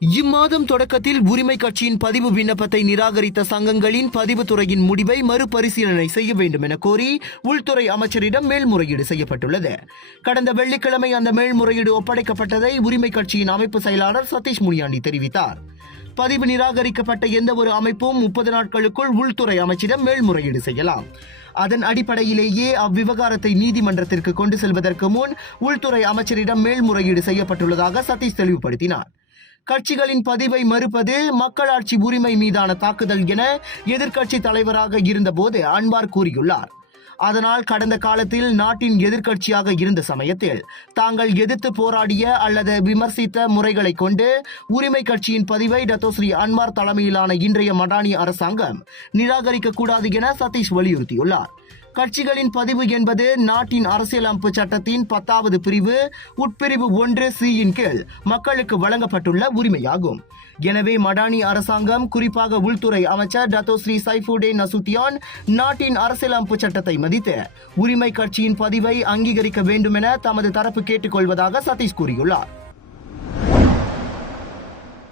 இம்மாதம் தொடக்கத்தில் உரிமை கட்சியின் பதிவு விண்ணப்பத்தை நிராகரித்த சங்கங்களின் பதிவுத்துறையின் முடிவை மறுபரிசீலனை செய்ய வேண்டும் என கோரி உள்துறை அமைச்சரிடம் மேல்முறையீடு செய்யப்பட்டுள்ளது. கடந்த வெள்ளிக்கிழமை அந்த மேல்முறையீடு ஒப்படைக்கப்பட்டதை உரிமை கட்சியின் அமைப்பு செயலாளர் சதீஷ் முனியாண்டி தெரிவித்தார். பதிவு நிராகரிக்கப்பட்ட எந்த ஒரு அமைப்பும் 30 நாட்களுக்குள் உள்துறை அமைச்சிடம் மேல்முறையீடு செய்யலாம். அதன் அடிப்படையிலேயே அவ்விவகாரத்தை நீதிமன்றத்திற்கு கொண்டு செல்வதற்கு முன் உள்துறை அமைச்சரிடம் மேல்முறையீடு செய்யப்பட்டுள்ளதாக சதீஷ் தெளிவுபடுத்தினார். கட்சிகளின் பதிவை மறுப்பது மக்களாட்சி உரிமை மீதான தாக்குதல் என எதிர்க்கட்சி தலைவராக இருந்தபோது அன்வார் கூறியுள்ளார். அதனால் கடந்த காலத்தில் நாட்டின் எதிர்க்கட்சியாக இருந்த சமயத்தில் தாங்கள் எதிர்த்து போராடிய அல்லது விமர்சித்த முறைகளை கொண்டு உரிமை கட்சியின் பதிவை டத்தோஸ்ரீ அன்வார் தலைமையிலான இன்றைய மடானி அரசாங்கம் நிராகரிக்க கூடாது என சதீஷ் வலியுறுத்தியுள்ளார். கட்சிகளின் பதிவு என்பது நாட்டின் அரசியலமைப்பு சட்டத்தின் 10வது பிரிவு உட்பிரிவு 1C கீழ் மக்களுக்கு வழங்கப்பட்டுள்ள உரிமையாகும். எனவே மடானி அரசாங்கம், குறிப்பாக உள்துறை அமைச்சர் டத்தோஸ்ரீ சைஃபுடின் நசுத்தியான் நாட்டின் அரசியலமைப்பு சட்டத்தை மதித்து உரிமை கட்சியின் பதிவை அங்கீகரிக்க வேண்டும் என தமது தரப்பு கேட்டுக்கொள்வதாக சதீஷ் கூறியுள்ளார்.